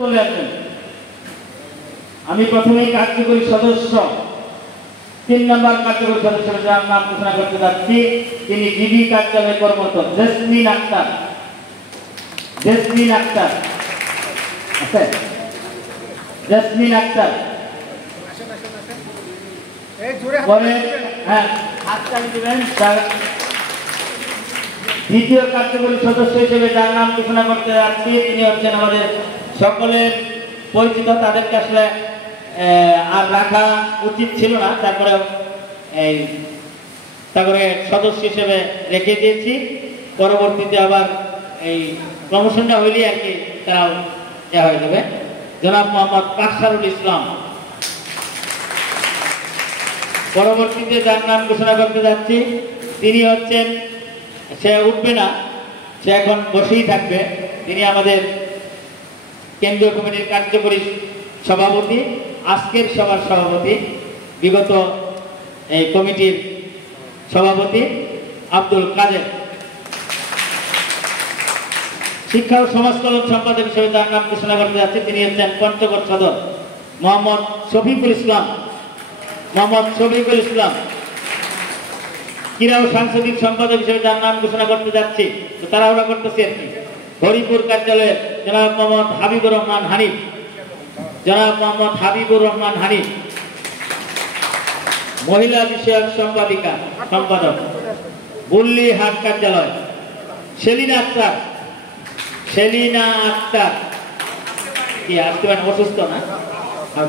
চলে আসেন। আমি প্রথমেই কার্যকরী সদস্য 3 নম্বর কার্যকরী সদস্য যার নাম ঘোষণা করতে যাচ্ছি। তিনি ডিবি কার্যালয়ে কর্মরত জেসমিন আক্তার। জেসমিন আক্তার আছে? জেসমিন আক্তার পরে হ্যাঁ হাত চালিয়ে দিবেন। দ্বিতীয় কার্যকরী সদস্য হিসেবে যার নাম ঘোষণা করতে যাচ্ছি তিনি হচ্ছেন আমাদের সকলের পরিচিত। তাদেরকে আসলে আর রাখা উচিত ছিল না, তারপরে সদস্য হিসেবে রেখে দিয়েছি। পরবর্তীতে আবার এই প্রমোশনটা হইলে আর কি তারা হয়ে যাবে। জনাব মোহাম্মদ কাকসারুল ইসলাম। পরবর্তীতে যার নাম ঘোষণা করতে যাচ্ছি তিনি হচ্ছেন, সে উঠবে না, সে এখন বসেই থাকবে। তিনি আমাদের কেন্দ্রীয় কমিটির কার্যকরী সভাপতি, আজকের সভার সভাপতি, বিগত এই কমিটির সভাপতি আব্দুল কাদের। শিক্ষা ও সমাজ কল্যাণ সম্পাদক হিসেবে যার নাম ঘোষণা করতে যাচ্ছে তিনি হচ্ছেন পঞ্চগড় সদর মোহাম্মদ শফিকুল ইসলাম। মোহাম্মদ শফিকুল ইসলাম। ক্রীড়া ও সাংস্কৃতিক সম্পাদক হিসেবে যার নাম ঘোষণা করতে যাচ্ছি, তাড়াহুড়া করতেছি আর কি, হরিপুর কার্যালয়ের জনাব মোহাম্মদ হাবিবুর রহমান হানিফ। জনাব মোহাম্মদ হাবিবুর রহমান হানিফ। মহিলা বিষয়ক সম্পাদক বুল্লি হাট কার্যালয় সেলিনা আক্তার। সেলিনা আক্তার কি আসতে পারেন? অসুস্থ না?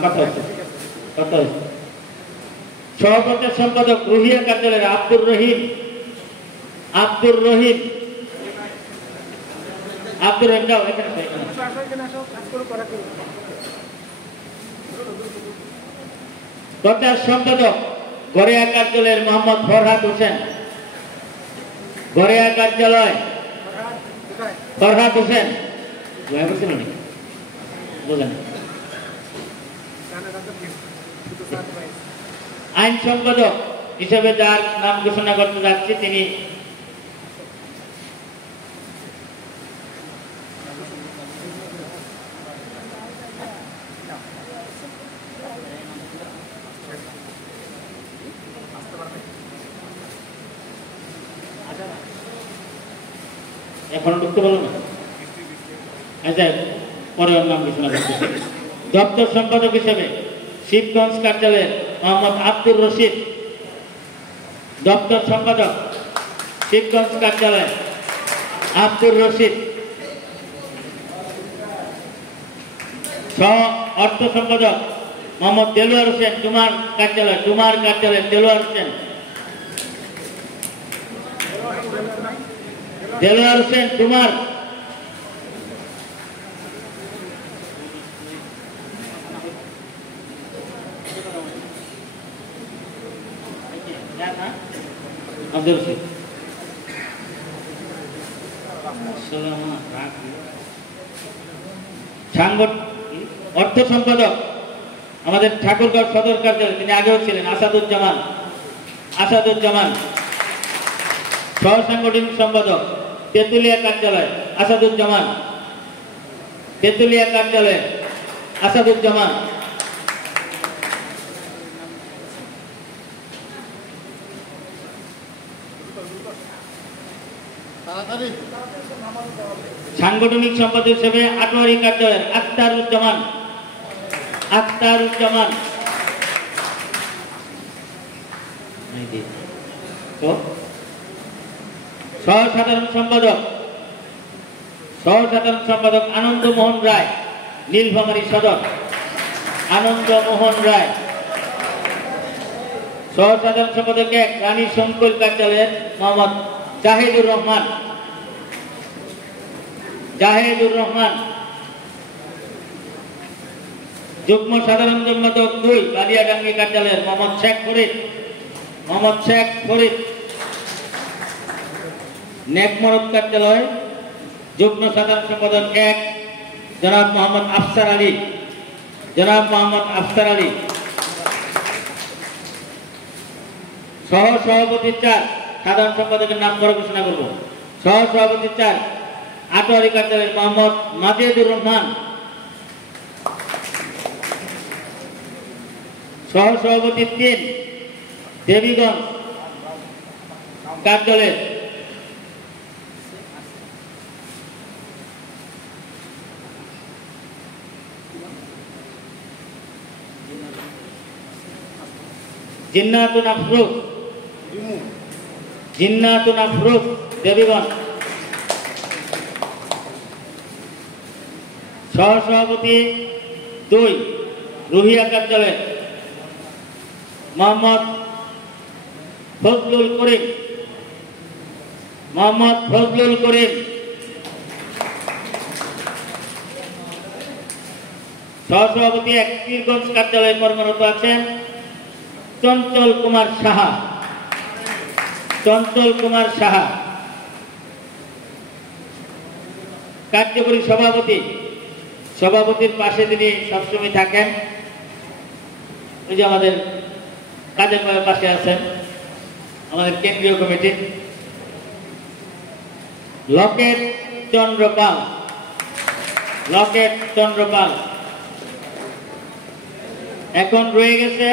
কথা হচ্ছে। সহকর্তা সম্পাদক রুহিয়া কার্যালয়ের আব্দুর রহিম। আব্দুর রহিম যাও এখানে। প্রচার সম্পাদক গড়িয়া কার্যালয়ের মোহাম্মদ ফরহাদ হোসেন। গড়িয়া কার্যালয় ফরহাদ হোসেন বলেন। আইন সম্পাদক হিসেবে যার নাম ঘোষণা করতে যাচ্ছি তিনি এখন ঢুকতে পারলো না। আচ্ছা, পরে নাম ঘোষণা করতেছি। দপ্তর সম্পাদক হিসেবে শিবগঞ্জ কার্যালয়ের মোহাম্মদ আব্দুর রশিদ। দপ্তর সম্পাদক শিবগঞ্জ কার্যালয় আব্দুর রশিদ। সহ অর্থ সম্পাদক মোহাম্মদ দেলোয়ার হোসেন। ডুমার কার্যালয় দেলোয়ার হোসেন। দেলোয়ার হোসেন ডুমার। অর্থ সম্পাদক আমাদের ঠাকুরগাঁও সদর কার্যালয়, তিনি আগেও ছিলেন, আসাদুজ্জামান। সহ সাংগঠনিক সম্পাদক তেতুলিয়া কার্যালয় আসাদুজ্জামান। সাংগঠনিক সম্পাদক হিসেবে আটোয়ারি কার্যালয়ের আখতারুজ্জামান। সহ সাধারণ সম্পাদক আনন্দমোহন রায়, নীলফামারী সদর। আনন্দমোহন রায়। সহ সাধারণ সম্পাদক 1 রানী সংকুল কার্যালয়ের মোহাম্মদ জাহিদুর রহমান। যুগ্ম সাধারণ সম্পাদক 2 বালিয়াডাঙ্গি কার্যালয়ের মোহাম্মদ শেখ ফরিদ। নেকমরদ কার্যালয় যুগ্ম সাধারণ সম্পাদক 1 জনাব মোহাম্মদ আফসার আলী। সহ সভাপতি 4 সাধারণ সম্পাদকের নাম পরে ঘোষণা করব। সহ সভাপতি 4 আটোয়ারি কার্যালয়ের মোহাম্মদ মাজেদুর রহমান। সহসভাপতি 3 দেবীগঞ্জ কার্যালয়ের জিন্নাতুন আফরোজ দেবীগঞ্জ। সহসভাপতি 2 রুহিয়া কার্যালয় মোহাম্মদ ফজলুল করিম। সহসভাপতি 1 পীরগঞ্জ কার্যালয়ে কর্মরত আছেন চঞ্চল কুমার সাহা। কার্যকরী সভাপতির পাশে তিনি সবসময় থাকেন, ওই যে আমাদের কাজের পাশে আছেন আমাদের কেন্দ্রীয় কমিটির লকেট চন্দ্রপাল। এখন রয়ে গেছে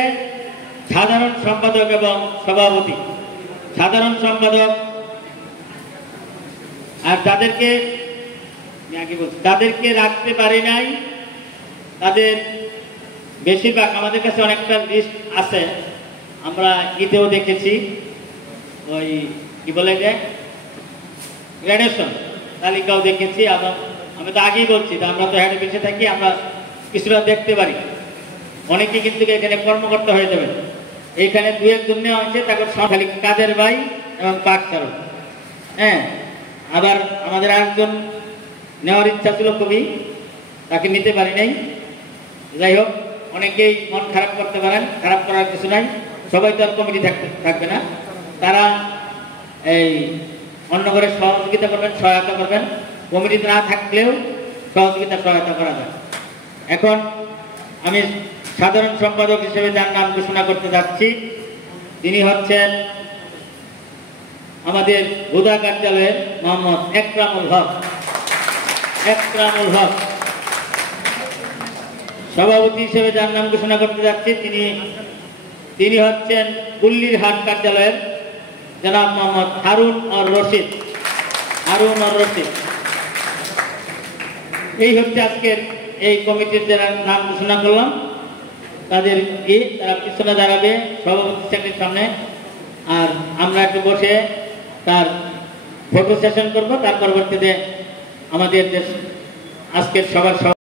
সাধারণ সম্পাদক এবং সভাপতি। সাধারণ সম্পাদক আর তাদেরকে রাখতে পারি নাই, তাদের বেশিরভাগ আমাদের কাছে অনেকটা লিস্ট আছে, আমরা ঈদেও দেখেছি, ওই কি বলে যে গ্রেডেশন তালিকাও দেখেছি। এবং আমি তো আগেই বলছি, আমরা তো হেড অফিসে থাকি, আমরা কিছুটা দেখতে পারি। অনেকে কিন্তু এখানে কর্মকর্তা হয়ে যাবে, এইখানে 2-1 নেওয়া হয়েছে, তারপর খালি কাদের ভাই এবং পাক চালক। হ্যাঁ, আবার আমাদের আরেকজন নেওয়ার ইচ্ছা ছিল খুবই, তাকে নিতে পারি নাই। যাই হোক, অনেকেই মন খারাপ করতে পারেন, খারাপ করার কিছু নাই, সবাই তো আর কমিটি থাকবে না। তারা এই অন্য করে সহযোগিতা করবেন, সহায়তা করবেন। কমিটিতে না থাকলেও সহায়তা করা যায়। এখন আমি সাধারণ সম্পাদক হিসেবে যার নাম ঘোষণা করতে যাচ্ছি, তিনি হচ্ছেন আমাদের হুদা কার্যালয়ের মোহাম্মদ একরামুল হক। সভাপতি হিসেবে যার নাম ঘোষণা করতে যাচ্ছি, তিনি হচ্ছেন কুল্লিরহাট কার্যালয়ের জনাব মোহাম্মদ হারুন আর রশিদ। এই হচ্ছে আজকের এই কমিটির যারা নাম ঘোষণা করলাম, তারা পিছনে দাঁড়াবে সভাপতি সেক্রেটারির সামনে, আর আমরা একটু বসে তার ফটো সেশন করবো। তার পরবর্তীতে আমাদের আজকের সবার